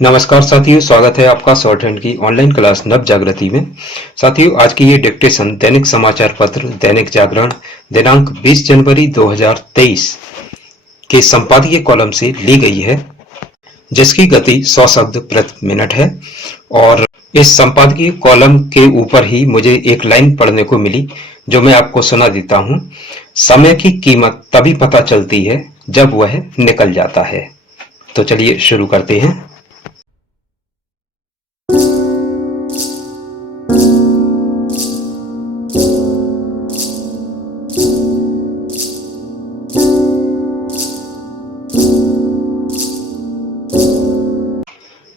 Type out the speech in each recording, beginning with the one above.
नमस्कार साथियों, स्वागत है आपका शॉर्ट हैंड की ऑनलाइन क्लास नव जागृति में। साथियों, आज की ये डिक्टेशन दैनिक समाचार पत्र दैनिक जागरण दिनांक 20 जनवरी 2023 के संपादकीय कॉलम से ली गई है, जिसकी गति 100 शब्द प्रति मिनट है। और इस संपादकीय कॉलम के ऊपर ही मुझे एक लाइन पढ़ने को मिली, जो मैं आपको सुना देता हूं। समय की कीमत तभी पता चलती है जब वह निकल जाता है। तो चलिए शुरू करते हैं।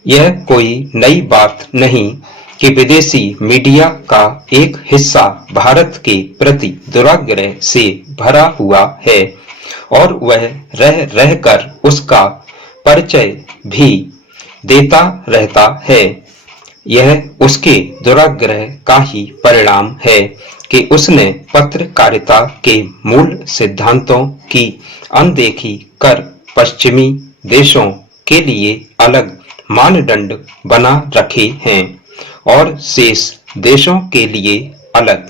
यह कोई नई बात नहीं कि विदेशी मीडिया का एक हिस्सा भारत के प्रति दुराग्रह से भरा हुआ है और वह रह रहकर उसका परिचय भी देता रहता है। यह उसके दुराग्रह का ही परिणाम है कि उसने पत्रकारिता के मूल सिद्धांतों की अनदेखी कर पश्चिमी देशों के लिए अलग मानदंड बना रखे हैं और शेष देशों के लिए अलग।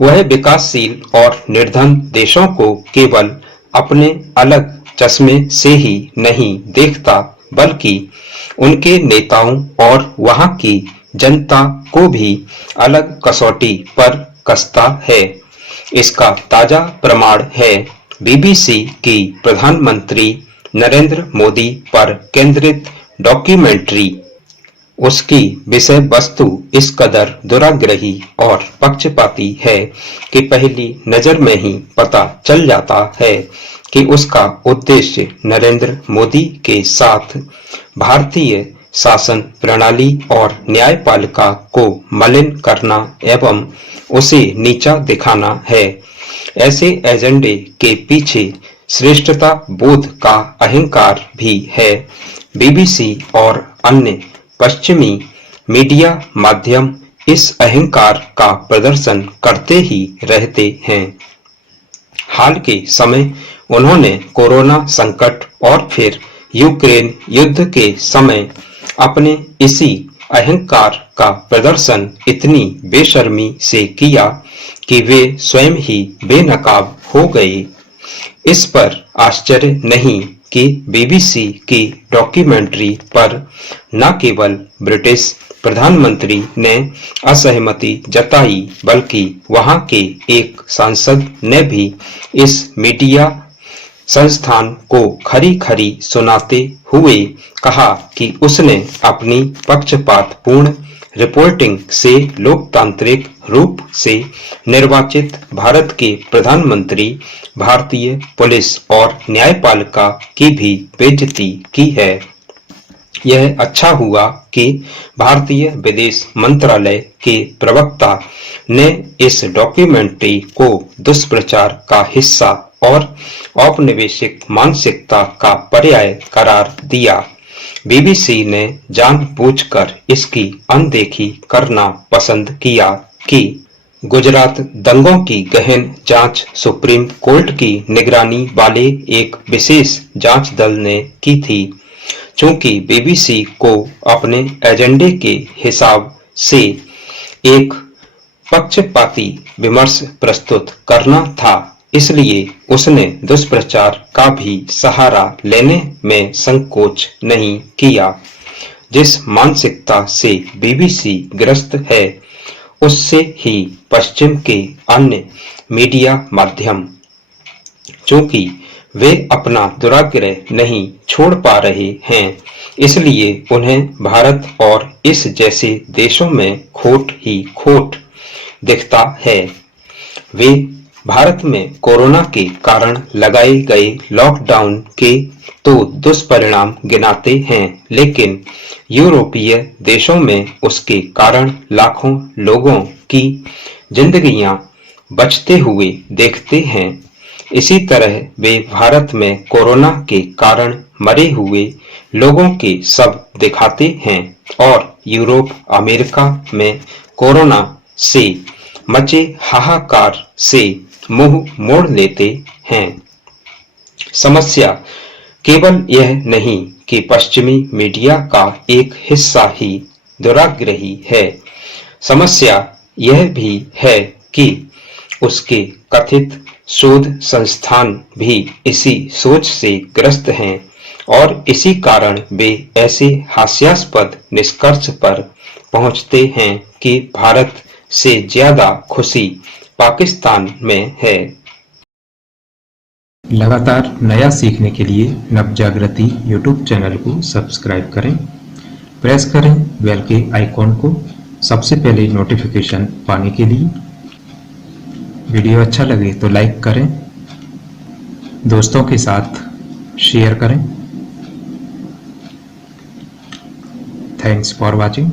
वह विकासशील और निर्धन देशों को केवल अपने अलग चश्मे से ही नहीं देखता, बल्कि उनके नेताओं और वहां की जनता को भी अलग कसौटी पर कसता है। इसका ताजा प्रमाण है बीबीसी की प्रधानमंत्री नरेंद्र मोदी पर केंद्रित डॉक्यूमेंट्री। उसकी विषय वस्तु इस कदर दुराग्रही और पक्षपाती है कि पहली नजर में ही पता चल जाता है कि उसका उद्देश्य नरेंद्र मोदी के साथ भारतीय शासन प्रणाली और न्यायपालिका को मलिन करना एवं उसे नीचा दिखाना है। ऐसे एजेंडे के पीछे श्रेष्ठता बोध का अहंकार भी है। बीबीसी और अन्य पश्चिमी मीडिया माध्यम इस अहंकार का प्रदर्शन करते ही रहते हैं। हाल के समय उन्होंने कोरोना संकट और फिर यूक्रेन युद्ध के समय अपने इसी अहंकार का प्रदर्शन इतनी बेशर्मी से किया कि वे स्वयं ही बेनकाब हो गए। इस पर आश्चर्य नहीं कि बीबीसी की डॉक्यूमेंट्री पर न केवल ब्रिटिश प्रधानमंत्री ने असहमति जताई, बल्कि वहां के एक सांसद ने भी इस मीडिया संस्थान को खरी खरी सुनाते हुए कहा कि उसने अपनी पक्षपातपूर्ण रिपोर्टिंग से लोकतांत्रिक रूप से निर्वाचित भारत के प्रधानमंत्री, भारतीय पुलिस और न्यायपालिका की भी बेइज्जती की है। यह अच्छा हुआ कि भारतीय विदेश मंत्रालय के प्रवक्ता ने इस डॉक्यूमेंट्री को दुष्प्रचार का हिस्सा और औपनिवेशिक मानसिकता का पर्याय करार दिया। बीबीसी ने जानबूझकर इसकी अनदेखी करना पसंद किया कि गुजरात दंगों की गहन जांच सुप्रीम कोर्ट की निगरानी वाले एक विशेष जांच दल ने की थी। चूंकि बीबीसी को अपने एजेंडे के हिसाब से एक पक्षपाती विमर्श प्रस्तुत करना था, इसलिए उसने दुष्प्रचार का भी सहारा लेने में संकोच नहीं किया। जिस मानसिकता से बीबीसी ग्रस्त है, उससे ही पश्चिम के अन्य मीडिया माध्यम, चूंकि वे अपना दुराग्रह नहीं छोड़ पा रहे हैं, इसलिए उन्हें भारत और इस जैसे देशों में खोट ही खोट दिखता है। वे भारत में कोरोना के कारण लगाए गए लॉकडाउन के तो दुष्परिणाम गिनाते हैं, लेकिन यूरोपीय देशों में उसके कारण लाखों लोगों की जिंदगियां बचते हुए देखते हैं। इसी तरह वे भारत में कोरोना के कारण मरे हुए लोगों के शव दिखाते हैं और यूरोप अमेरिका में कोरोना से मचे हाहाकार से मुंह मोड़ लेते हैं। समस्या केवल यह नहीं कि पश्चिमी मीडिया का एक हिस्सा ही दुराग्रही है। समस्या यह भी है कि उसके कथित शोध संस्थान भी इसी सोच से ग्रस्त हैं और इसी कारण वे ऐसे हास्यास्पद निष्कर्ष पर पहुंचते हैं कि भारत से ज्यादा खुशी पाकिस्तान में है। लगातार नया सीखने के लिए नवजागृति यूट्यूब चैनल को सब्सक्राइब करें, प्रेस करें बेल के आइकॉन को सबसे पहले नोटिफिकेशन पाने के लिए। वीडियो अच्छा लगे तो लाइक करें, दोस्तों के साथ शेयर करें। Thanks for watching.